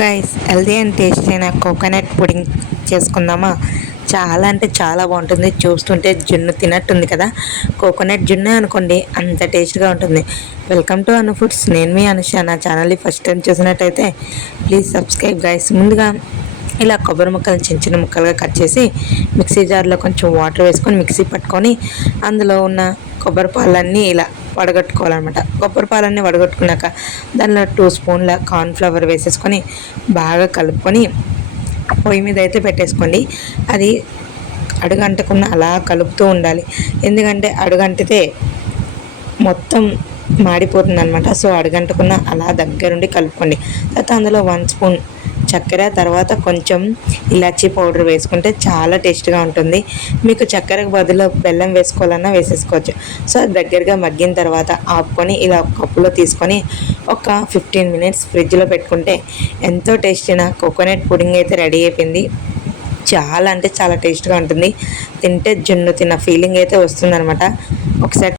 Guys healthy and tasty అయిన coconut pudding చేసుకుందామా. చాలా అంటే చాలా బాగుంటుంది. చూస్తుంటే జున్ను తినట్టుంది కదా. కోకోనట్ జున్ను అనుకోండి, అంత టేస్ట్గా ఉంటుంది. Welcome to Anu foods. నేను మీ అనుష. నా ఛానల్ని ఫస్ట్ టైం చూసినట్టయితే ప్లీజ్ సబ్స్క్రైబ్ గైస్. ముందుగా ఇలా కొబ్బరి ముక్కలు చిన్న చిన్న ముక్కలుగా కట్ చేసి మిక్సీ జార్లో కొంచెం వాటర్ వేసుకొని మిక్సీ పట్టుకొని అందులో ఉన్న కొబ్బరి పాలన్నీ ఇలా వడగట్టుకోవాలన్నమాట. కొబ్బరి పాలన్నీ వడగట్టుకున్నాక దానిలో 2 స్పూన్ల కార్న్ఫ్లవర్ వేసేసుకొని బాగా కలుపుకొని పొయ్యి మీద అయితే పెట్టేసుకోండి. అది అడుగంటకుండా అలా కలుపుతూ ఉండాలి. ఎందుకంటే అడుగంటితే మొత్తం మాడిపోతుంది అనమాట. సో అడుగంటకుండా అలా దగ్గరుండి కలుపుకోండి. తర్వాత అందులో 1 స్పూన్ చక్కెర, తర్వాత కొంచెం ఇలాచీ పౌడర్ వేసుకుంటే చాలా టేస్ట్గా ఉంటుంది. మీకు చక్కెరకు బదులు బెల్లం వేసుకోవాలన్నా వేసేసుకోవచ్చు. సో దగ్గరగా మగ్గిన తర్వాత ఆపుకొని ఇలా ఒక కప్పులో తీసుకొని ఒక 15 మినిట్స్ ఫ్రిడ్జ్లో పెట్టుకుంటే ఎంతో టేస్టీన కోకోనట్ పుడింగ్ అయితే రెడీ అయిపోయింది. చాలా అంటే చాలా టేస్ట్గా ఉంటుంది. తింటే జున్ను తిన్న ఫీలింగ్ అయితే వస్తుందన్నమాట. ఒకసారి